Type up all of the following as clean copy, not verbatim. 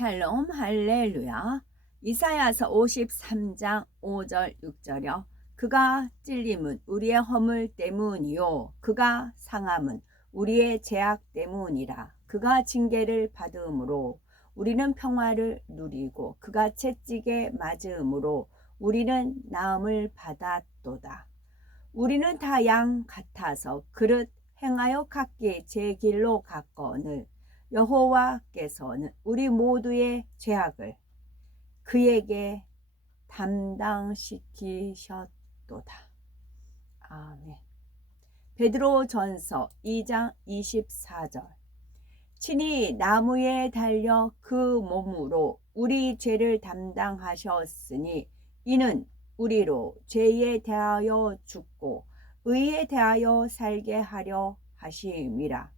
샬롬 할렐루야. 이사야서 53장 5절 6절여. 그가 찔림은 우리의 허물 때문이요 그가 상함은 우리의 죄악 때문이라. 그가 징계를 받음으로 우리는 평화를 누리고 그가 채찍에 맞음으로 우리는 나음을 받았도다. 우리는 다 양 같아서 그릇 행하여 각기 제 길로 갔거늘 여호와께서는 우리 모두의 죄악을 그에게 담당시키셨도다. 아멘. 베드로전서 2장 24절. 친히 나무에 달려 그 몸으로 우리 죄를 담당하셨으니 이는 우리로 죄에 대하여 죽고 의에 대하여 살게 하려 하심이라.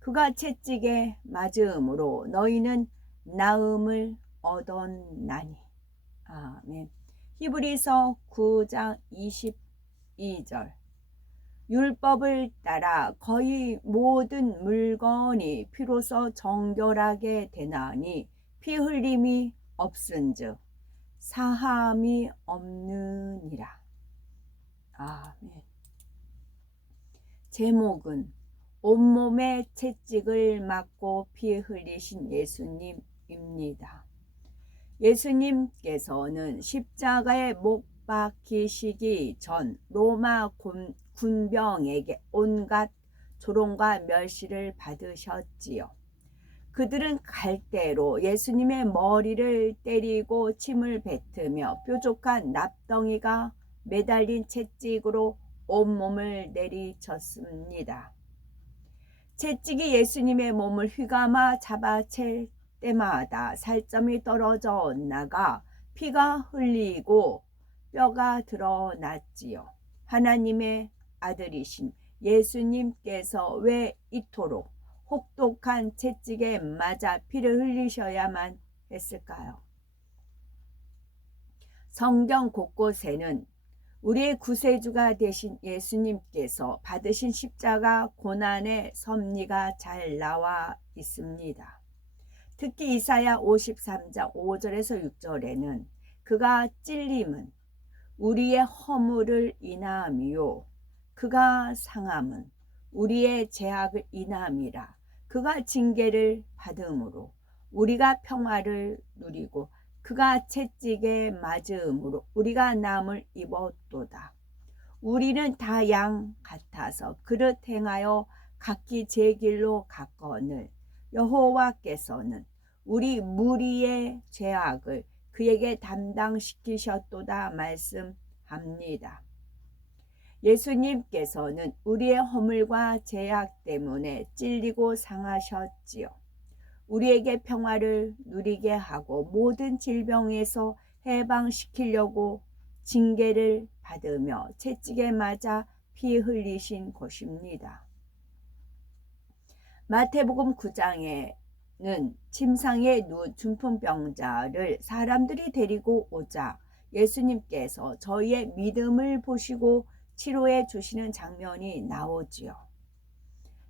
그가 채찍에 맞음으로 너희는 나음을 얻었나니. 아멘. 히브리서 9장 22절. 율법을 따라 거의 모든 물건이 피로써 정결하게 되나니 피 흘림이 없은즉 사함이 없느니라. 아멘. 제목은 온몸에 채찍을 맞고 피 흘리신 예수님입니다. 예수님께서는 십자가에 못 박히시기 전 로마 군병에게 온갖 조롱과 멸시를 받으셨지요. 그들은 갈대로 예수님의 머리를 때리고 침을 뱉으며 뾰족한 납덩이가 매달린 채찍으로 온몸을 내리쳤습니다. 채찍이 예수님의 몸을 휘감아 잡아챌 때마다 살점이 떨어져 나가 피가 흘리고 뼈가 드러났지요. 하나님의 아들이신 예수님께서 왜 이토록 혹독한 채찍에 맞아 피를 흘리셔야만 했을까요? 성경 곳곳에는 우리의 구세주가 되신 예수님께서 받으신 십자가 고난의 섭리가 잘 나와 있습니다. 특히 이사야 53장 5절에서 6절에는 그가 찔림은 우리의 허물을 인함이요 그가 상함은 우리의 죄악을 인함이라. 그가 징계를 받음으로 우리가 평화를 누리고 그가 채찍에 맞음으로 우리가 남을 입었도다. 우리는 다 양 같아서 그릇 행하여 각기 제 길로 갔거늘 여호와께서는 우리 무리의 죄악을 그에게 담당시키셨도다 말씀합니다. 예수님께서는 우리의 허물과 죄악 때문에 찔리고 상하셨지요. 우리에게 평화를 누리게 하고 모든 질병에서 해방시키려고 징계를 받으며 채찍에 맞아 피 흘리신 것입니다. 마태복음 9장에는 침상에 누운 중풍병자를 사람들이 데리고 오자 예수님께서 저희의 믿음을 보시고 치료해 주시는 장면이 나오지요.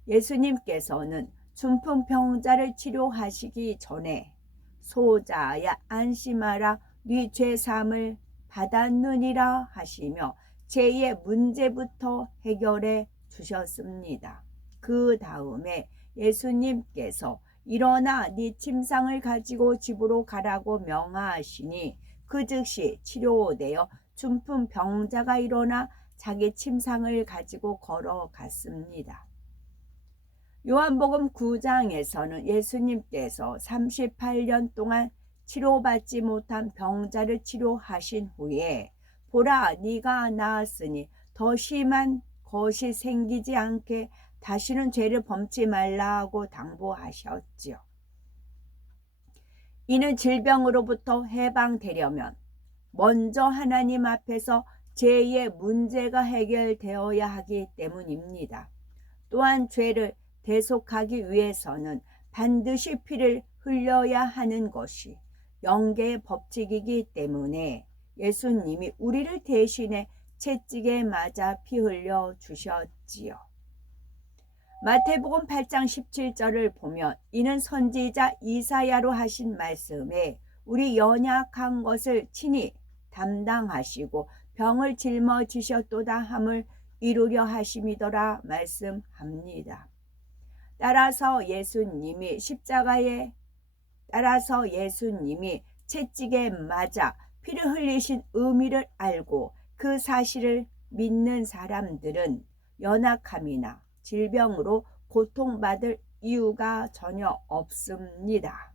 예수님께서는 중풍병자를 치료하시기 전에 소자야 안심하라 네 죄사함을 받았느니라 하시며 죄의 문제부터 해결해 주셨습니다. 그 다음에 예수님께서 일어나 네 침상을 가지고 집으로 가라고 명하시니 그 즉시 치료되어 중풍병자가 일어나 자기 침상을 가지고 걸어갔습니다. 요한복음 9장에서는 예수님께서 38년 동안 치료받지 못한 병자를 치료하신 후에 보라 네가 나았으니 더 심한 것이 생기지 않게 다시는 죄를 범치 말라고 당부하셨지요. 이는 질병으로부터 해방되려면 먼저 하나님 앞에서 죄의 문제가 해결되어야 하기 때문입니다. 또한 죄를 대속하기 위해서는 반드시 피를 흘려야 하는 것이 영계의 법칙이기 때문에 예수님이 우리를 대신해 채찍에 맞아 피 흘려 주셨지요. 마태복음 8장 17절을 보면 이는 선지자 이사야로 하신 말씀에 우리 연약한 것을 친히 담당하시고 병을 짊어지셨도다 함을 이루려 하심이더라 말씀합니다. 따라서 예수님이 채찍에 맞아 피를 흘리신 의미를 알고 그 사실을 믿는 사람들은 연약함이나 질병으로 고통받을 이유가 전혀 없습니다.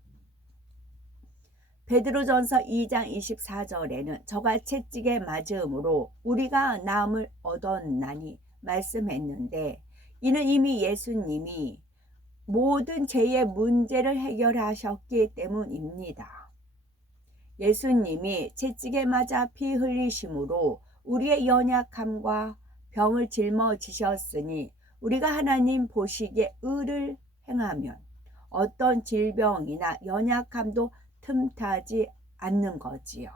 베드로전서 2장 24절에는 저가 채찍에 맞음으로 우리가 나음을 얻었나니 말씀했는데, 이는 이미 예수님이 모든 죄의 문제를 해결하셨기 때문입니다. 예수님이 채찍에 맞아 피 흘리심으로 우리의 연약함과 병을 짊어지셨으니 우리가 하나님 보시기에 의를 행하면 어떤 질병이나 연약함도 틈타지 않는 거지요.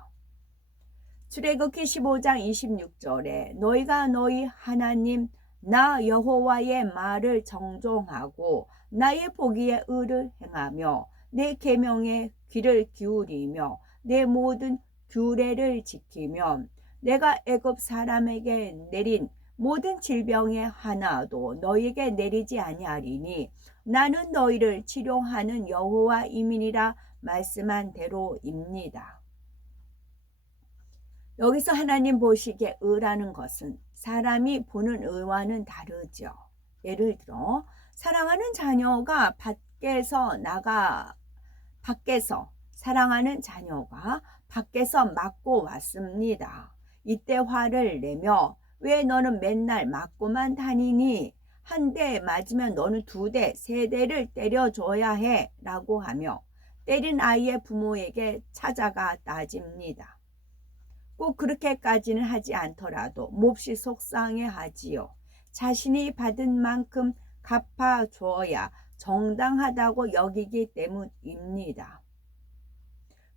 출애굽기 15장 26절에 너희가 너희 하나님 나 여호와의 말을 정종하고 나의 보기에 의를 행하며 내 계명에 귀를 기울이며 내 모든 규례를 지키면 내가 애굽 사람에게 내린 모든 질병의 하나도 너희에게 내리지 아니하리니 나는 너희를 치료하는 여호와임이니라 말씀한 대로입니다. 여기서 하나님 보시기에 의라는 것은 사람이 보는 의와는 다르죠. 예를 들어 사랑하는 자녀가 사랑하는 자녀가 밖에서 맞고 왔습니다. 이때 화를 내며 왜 너는 맨날 맞고만 다니니? 한 대 맞으면 너는 2대, 3대를 때려줘야 해 라고 하며 때린 아이의 부모에게 찾아가 따집니다. 꼭 그렇게까지는 하지 않더라도 몹시 속상해하지요. 자신이 받은 만큼 갚아줘야 정당하다고 여기기 때문입니다.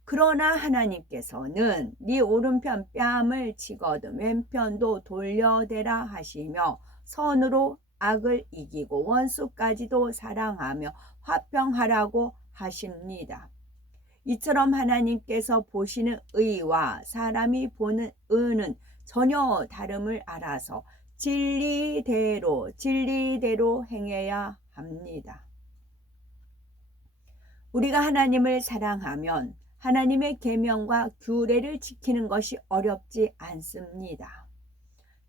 그러나 하나님께서는 네 오른편 뺨을 치거든 왼편도 돌려대라 하시며 선으로 악을 이기고 원수까지도 사랑하며 화평하라고 하십니다. 이처럼 하나님께서 보시는 의와 사람이 보는 의는 전혀 다름을 알아서 진리대로 행해야 합니다. 우리가 하나님을 사랑하면 하나님의 계명과 규례를 지키는 것이 어렵지 않습니다.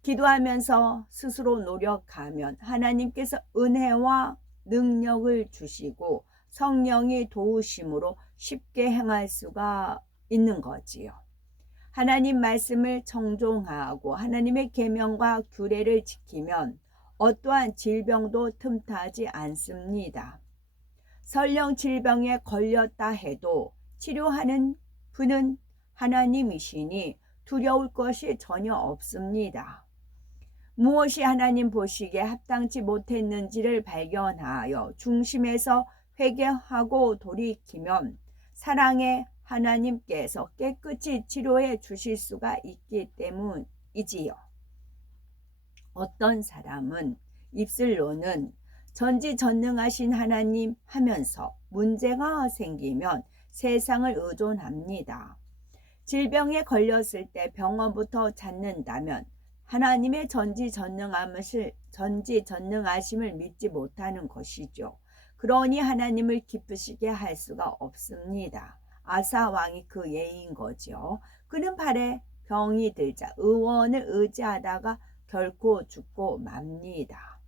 기도하면서 스스로 노력하면 하나님께서 은혜와 능력을 주시고 성령이 도우심으로 쉽게 행할 수가 있는 거지요. 하나님 말씀을 정종하고 하나님의 계명과 규례를 지키면 어떠한 질병도 틈타지 않습니다. 설령 질병에 걸렸다 해도 치료하는 분은 하나님이시니 두려울 것이 전혀 없습니다. 무엇이 하나님 보시기에 합당치 못했는지를 발견하여 중심에서 회개하고 돌이키면 사랑의 하나님께서 깨끗이 치료해 주실 수가 있기 때문이지요. 어떤 사람은 입술로는 전지전능하신 하나님 하면서 문제가 생기면 세상을 의존합니다. 질병에 걸렸을 때 병원부터 찾는다면 하나님의 전지전능하심을 믿지 못하는 것이죠. 그러니 하나님을 기쁘시게 할 수가 없습니다. 아사 왕이 그 예인 거죠. 그는 발에 병이 들자 의원을 의지하다가 결코 죽고 맙니다.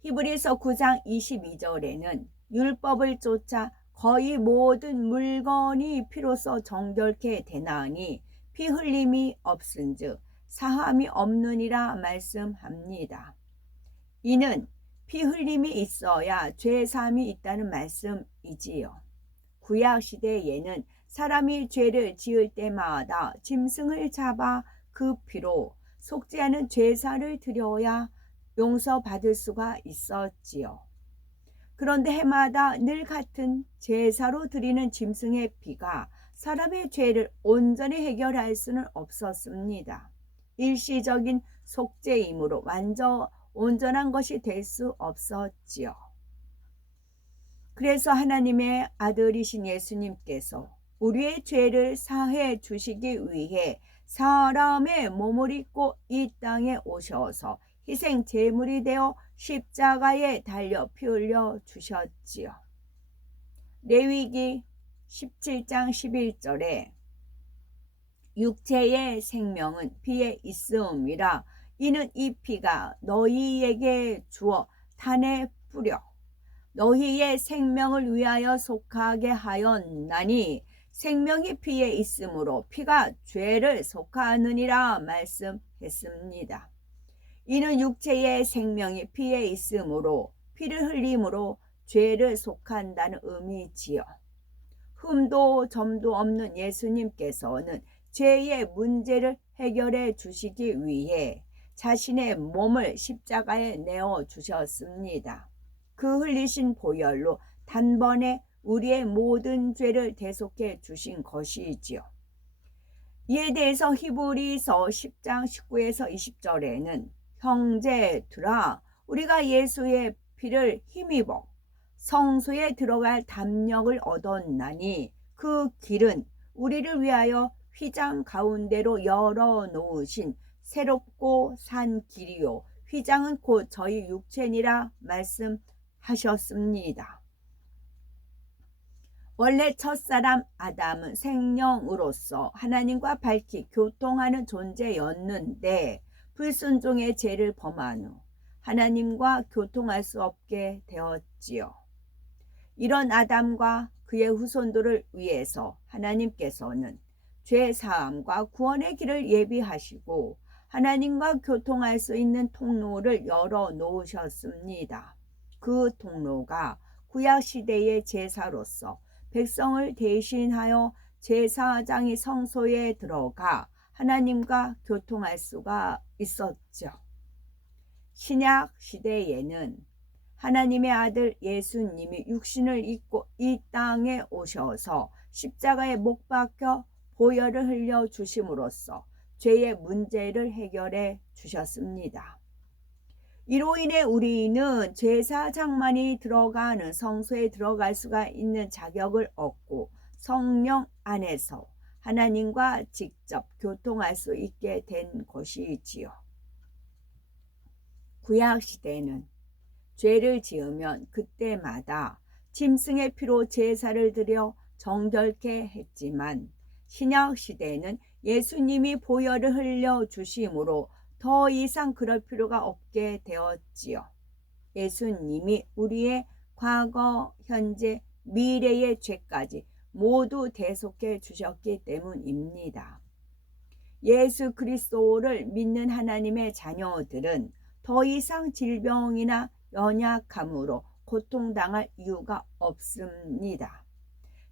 히브리서 9장 22절에는 율법을 쫓아 거의 모든 물건이 피로써 정결케 되나니 피 흘림이 없은즉 사함이 없느니라 말씀합니다. 이는 피 흘림이 있어야 죄 사함이 있다는 말씀이지요. 구약 시대에는 사람이 죄를 지을 때마다 짐승을 잡아 그 피로 속지 않은 제사를 드려야 용서받을 수가 있었지요. 그런데 해마다 늘 같은 제사로 드리는 짐승의 피가 사람의 죄를 온전히 해결할 수는 없었습니다. 일시적인 속죄이므로 온전한 것이 될 수 없었지요. 그래서 하나님의 아들이신 예수님께서 우리의 죄를 사해 주시기 위해 사람의 몸을 입고 이 땅에 오셔서 희생 제물이 되어 십자가에 달려 피 흘려 주셨지요. 레위기 17장 11절에 육체의 생명은 피에 있음이라. 이는 이 피가 너희에게 주어 단에 뿌려 너희의 생명을 위하여 속하게 하였나니 생명이 피에 있으므로 피가 죄를 속하느니라 말씀했습니다. 이는 육체의 생명이 피에 있으므로 피를 흘림으로 죄를 속한다는 의미지요. 흠도 점도 없는 예수님께서는 죄의 문제를 해결해 주시기 위해 자신의 몸을 십자가에 내어 주셨습니다. 그 흘리신 보혈로 단번에 우리의 모든 죄를 대속해 주신 것이지요. 이에 대해서 히브리서 10장 19에서 20절에는 형제들아 우리가 예수의 피를 힘입어 성소에 들어갈 담력을 얻었나니 그 길은 우리를 위하여 휘장 가운데로 열어놓으신 새롭고 산 길이요 휘장은 곧 저희 육체니라 말씀하셨습니다. 원래 첫사람 아담은 생명으로서 하나님과 밝히 교통하는 존재였는데 불순종의 죄를 범한 후 하나님과 교통할 수 없게 되었지요. 이런 아담과 그의 후손들을 위해서 하나님께서는 죄사함과 구원의 길을 예비하시고 하나님과 교통할 수 있는 통로를 열어놓으셨습니다. 그 통로가 구약시대의 제사로서 백성을 대신하여 제사장이 성소에 들어가 하나님과 교통할 수가 있었죠. 신약 시대에는 하나님의 아들 예수님이 육신을 입고 이 땅에 오셔서 십자가에 못 박혀 보혈을 흘려 주심으로써 죄의 문제를 해결해 주셨습니다. 이로 인해 우리는 제사장만이 들어가는 성소에 들어갈 수가 있는 자격을 얻고 성령 안에서 하나님과 직접 교통할 수 있게 된 것이지요. 구약시대는 죄를 지으면 그때마다 짐승의 피로 제사를 드려 정결케 했지만 신약시대에는 예수님이 보혈을 흘려 주심으로 더 이상 그럴 필요가 없게 되었지요. 예수님이 우리의 과거, 현재, 미래의 죄까지 모두 대속해 주셨기 때문입니다. 예수 그리스도를 믿는 하나님의 자녀들은 더 이상 질병이나 연약함으로 고통당할 이유가 없습니다.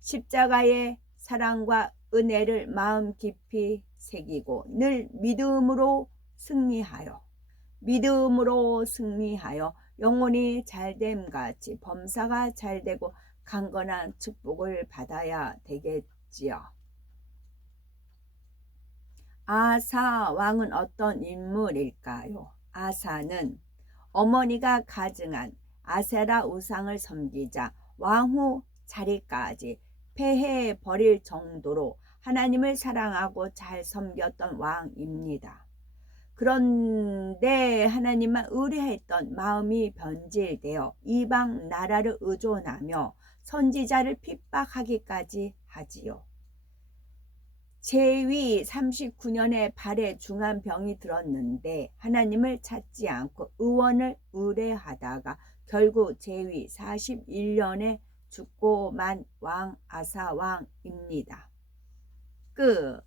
십자가의 사랑과 은혜를 마음 깊이 새기고 늘 믿음으로 승리하여 영혼이 잘됨같이 범사가 잘되고 강건한 축복을 받아야 되겠지요. 아사 왕은 어떤 인물일까요? 아사는 어머니가 가증한 아세라 우상을 섬기자 왕후 자리까지 폐해버릴 정도로 하나님을 사랑하고 잘 섬겼던 왕입니다. 그런데 하나님만 의뢰했던 마음이 변질되어 이방 나라를 의존하며 선지자를 핍박하기까지 하지요. 제위 39년에 발에 중한 병이 들었는데 하나님을 찾지 않고 의원을 의뢰하다가 결국 제위 41년에 죽고 만 왕 아사 왕입니다. 끝.